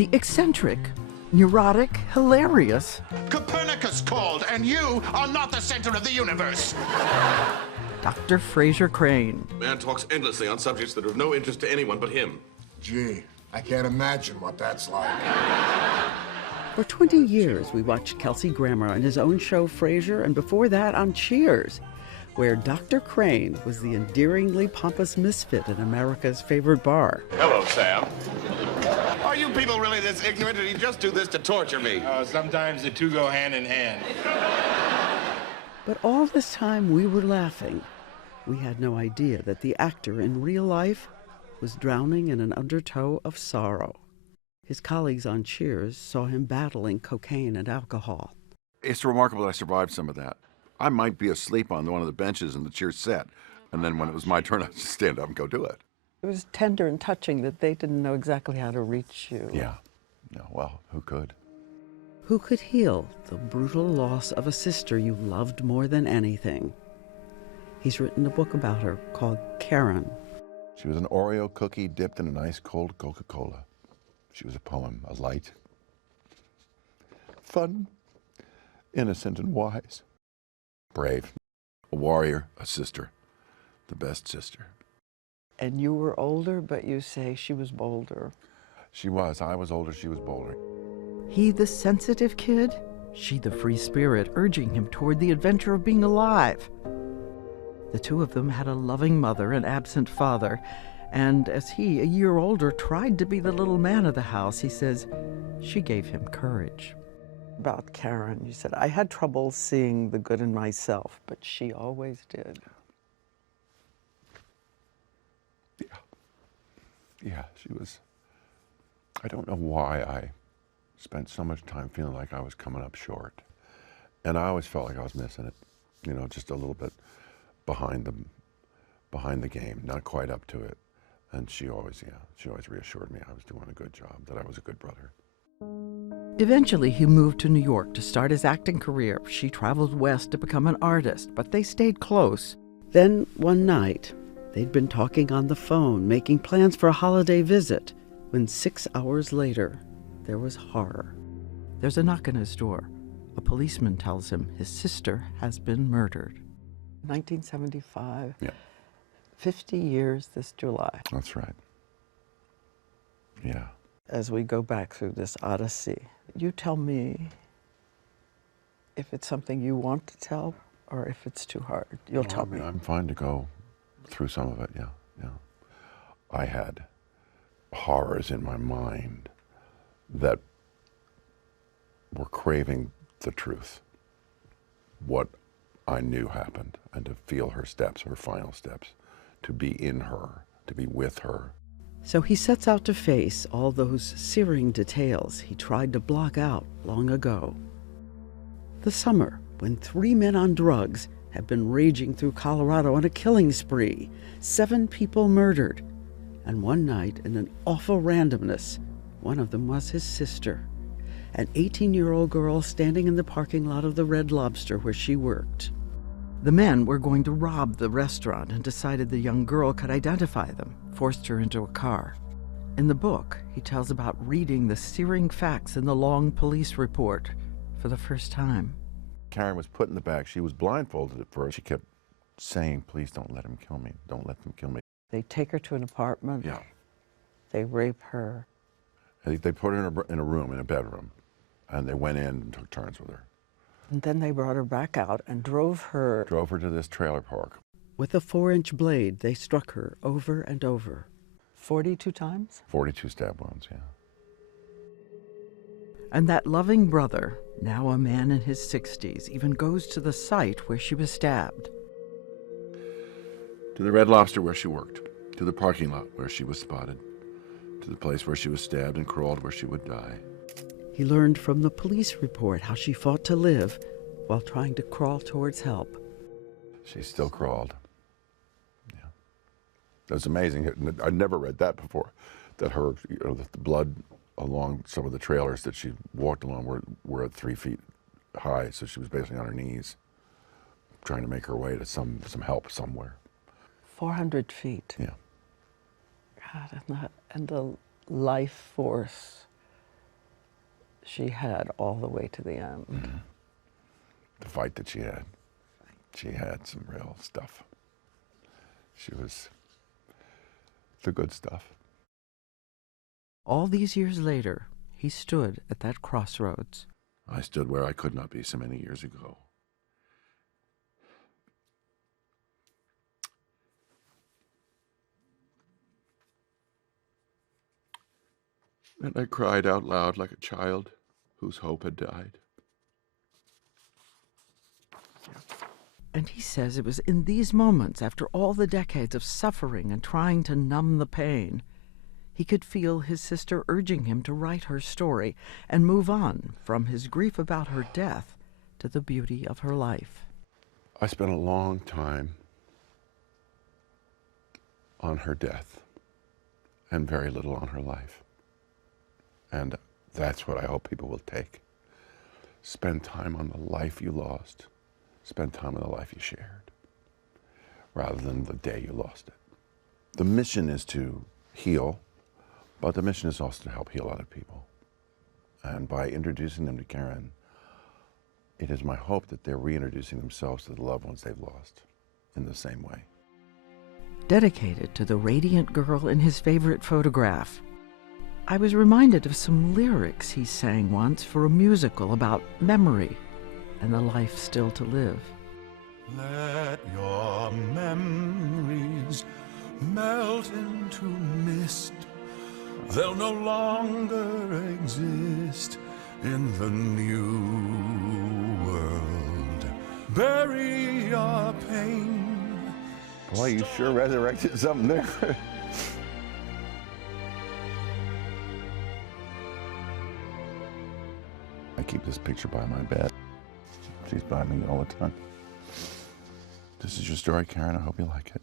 The eccentric, neurotic, hilarious Copernicus called, and you are not the center of the universe. Dr. Fraser Crane. Man talks endlessly on subjects that are of no interest to anyone but him. Gee, I can't imagine what that's like. For 20 years, we watched Kelsey Grammer on his own show, Frasier, and before that on Cheers, where Dr. Crane was the endearingly pompous misfit in America's favorite bar. Hello, Sam. Are you people really this ignorant, or do you just do this to torture me? Sometimes the two go hand in hand. But all this time we were laughing. We had no idea that the actor in real life was drowning in an undertow of sorrow. His colleagues on Cheers saw him battling cocaine and alcohol. It's remarkable that I survived some of that. I might be asleep on one of the benches in the Cheers set, and then when it was my turn, I'd just stand up and go do it. It was tender and touching that they didn't know exactly how to reach you. Yeah. No, well, who could? Who could heal the brutal loss of a sister you loved more than anything? He's written a book about her called Karen. She was an Oreo cookie dipped in an ice-cold Coca-Cola. She was a poem, a light, fun, innocent, and wise. Brave, a warrior, a sister, the best sister. And you were older, but you say she was bolder. She was. I was older, she was bolder. He the sensitive kid, she the free spirit, urging him toward the adventure of being alive. The two of them had a loving mother, an absent father, and as he, a year older, tried to be the little man of the house, he says, she gave him courage. About Karen, you said, I had trouble seeing the good in myself, but she always did. Yeah, she was. I don't know why I spent so much time feeling like I was coming up short. And I always felt like I was missing it, you know, just a little bit behind the game, not quite up to it. And she always reassured me I was doing a good job, that I was a good brother. Eventually, he moved to New York to start his acting career. She traveled west to become an artist, but they stayed close. Then, one night, they'd been talking on the phone, making plans for a holiday visit, when 6 hours later, there was horror. There's a knock on his door. A policeman tells him his sister has been murdered. 1975. Yeah. 50 years this July. That's right. Yeah. As we go back through this odyssey, you tell me if it's something you want to tell or if it's too hard. You'll tell me. I'm fine to go through some of it, yeah. I had horrors in my mind that were craving the truth, what I knew happened, and to feel her steps, her final steps, to be in her, to be with her. So he sets out to face all those searing details he tried to block out long ago. The summer when 3 men on drugs have been raging through Colorado on a killing spree, 7 people murdered, and one night, in an awful randomness, one of them was his sister, an 18-year-old girl standing in the parking lot of the Red Lobster where she worked. The men were going to rob the restaurant and decided the young girl could identify them, forced her into a car. In the book, he tells about reading the searing facts in the long police report for the first time. Karen was put in the back. She was blindfolded at first. She kept saying, please don't let him kill me. Don't let them kill me. They take her to an apartment. Yeah. They rape her. They put her in a room, in a bedroom, and they went in and took turns with her. And then they brought her back out and drove her to this trailer park. With a 4-inch blade, they struck her over and over. 42 times? 42 stab wounds, yeah. And that loving brother, now a man in his 60s, even goes to the site where she was stabbed. To the Red Lobster where she worked, to the parking lot where she was spotted, to the place where she was stabbed and crawled where she would die. He learned from the police report how she fought to live while trying to crawl towards help. She still crawled. Yeah. That was amazing. I'd never read that before, that her, the blood along some of the trailers that she walked along were at 3 feet high, so she was basically on her knees trying to make her way to some help somewhere. 400 feet. Yeah. God, and the life force she had all the way to the end. Mm-hmm. The fight that she had some real stuff. She was the good stuff. All these years later, he stood at that crossroads. I stood where I could not be so many years ago. And I cried out loud like a child whose hope had died. And he says it was in these moments, after all the decades of suffering and trying to numb the pain, he could feel his sister urging him to write her story and move on from his grief about her death to the beauty of her life. I spent a long time on her death and very little on her life. And that's what I hope people will take. Spend time on the life you lost. Spend time on the life you shared, rather than the day you lost it. The mission is to heal, but the mission is also to help heal other people. And by introducing them to Karen, it is my hope that they're reintroducing themselves to the loved ones they've lost in the same way. Dedicated to the radiant girl in his favorite photograph, I was reminded of some lyrics he sang once for a musical about memory and the life still to live. Let your memories melt into mist. They'll no longer exist in the new world. Bury your pain. Boy, you sure resurrected something there. I keep this picture by my bed. She's by me all the time. This is your story, Karen. I hope you like it.